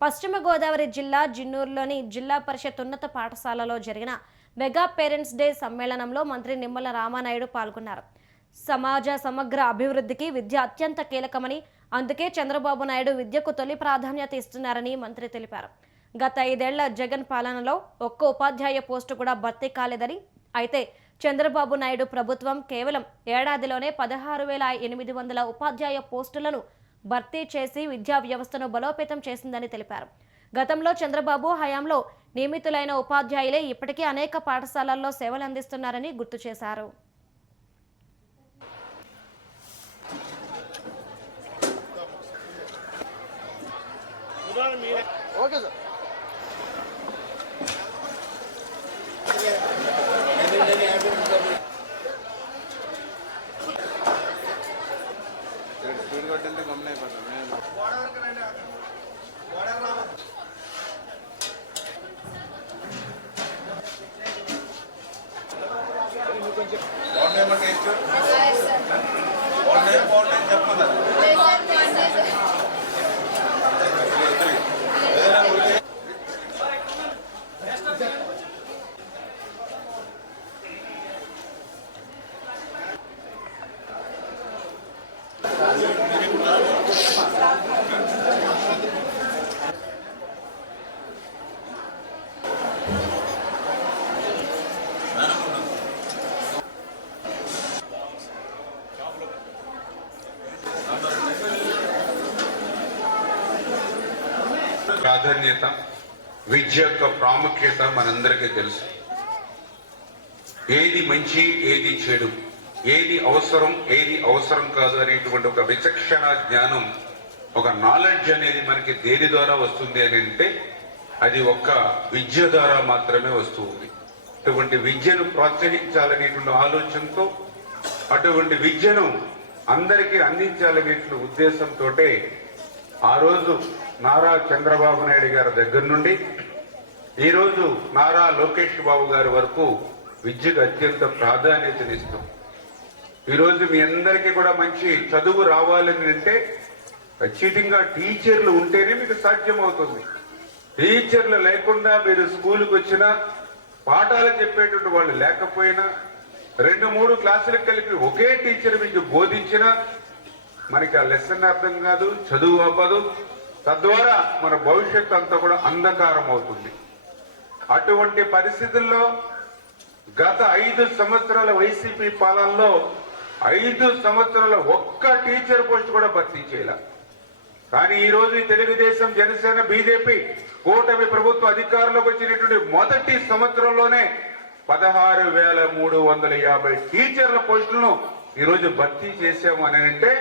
పశ్చిమ గోదావరి జిల్లా జిన్నూరులోని జిల్లా పరిషత్ ఉన్నత పాఠశాలలో జరిగిన మెగా పేరెంట్స్ డే సమ్మేళనంలో మంత్రి నిమ్మల రామానాయుడు పాల్గొన్నారు. సమాజ సమగ్ర అభివృద్ధికి విద్య అత్యంత కీలకమని అందుకే చంద్రబాబు నాయుడు విద్యకు తొలి ప్రాధాన్యత ఇస్తున్నారని మంత్రి తెలిపారు. గత ఐదేళ్ళ జగన్ పాలనలో ఒక్క ఉపాధ్యాయ పోస్టు కూడా భర్తీ కాలేదని అయితే చంద్రబాబు నాయుడు ప్రభుత్వం కేవలం ఏడాదిలోనే పదహారు వేల ఎనిమిది వందల ఉపాధ్యాయ పోస్టులను భర్తీ చేసి విద్యా వ్యవస్థను బలోపేతం చేసిందని తెలిపారు. గతంలో చంద్రబాబు హయాంలో నియమితులైన ఉపాధ్యాయులే ఇప్పటికీ అనేక పాఠశాలల్లో సేవలు అందిస్తున్నారని గుర్తు చేశారు. Okay sir. స్పీడ్ బాగుండేమో టేస్ట్ బాగుండే బాగుండే చెప్పమన్నారు ప్రాధాన్యత విద్య యొక్క ప్రాముఖ్యత మనందరికీ తెలుసు. ఏది మంచి ఏది చెడు ఏది అవసరం ఏది అవసరం కాదు అనేటువంటి ఒక విచక్షణ జ్ఞానం ఒక నాలెడ్జ్ అనేది మనకి దేని ద్వారా వస్తుంది అని అంటే అది ఒక్క విద్య ద్వారా మాత్రమే వస్తుంది అటువంటి విద్యను ప్రోత్సహించాలనేటువంటి ఆలోచనతో అటువంటి విద్యను అందరికీ అందించాలనేటువంటి ఉద్దేశంతో ఆ రోజు నారా చంద్రబాబు నాయుడు గారి దగ్గర నుండి ఈరోజు నారా లోకేష్ బాబు గారి వరకు విద్యకు అత్యంత ప్రాధాన్యతనిస్తాం ఈరోజు మీ అందరికీ కూడా మంచి చదువు రావాలని అంటే ఖచ్చితంగా టీచర్లు ఉంటేనే మీకు సాధ్యమవుతుంది. టీచర్లు లేకుండా మీరు స్కూల్కి వచ్చినా పాఠాలు చెప్పేటువంటి వాళ్ళు లేకపోయినా రెండు మూడు క్లాసులకు కలిపి ఒకే టీచర్ మీకు బోధించినా మనకి ఆ లెసన్ అర్థం కాదు చదువు అవ్వదు. తద్వారా మన భవిష్యత్తు అంతా కూడా అంధకారం అవుతుంది. అటువంటి పరిస్థితుల్లో గత ఐదు సంవత్సరాల వైసీపీ పాలనలో ఐదు సంవత్సరాల ఒక్క టీచర్ పోస్ట్ కూడా భర్తీ చేయాల. కానీ ఈ రోజు తెలుగుదేశం జనసేన బీజేపీ కూటమి ప్రభుత్వ అధికారంలోకి వచ్చినటువంటి మొదటి సంవత్సరంలోనే పదహారు వేల మూడు వందల యాభై టీచర్ల పోస్టులను ఈరోజు భర్తీ చేసాము అని అంటే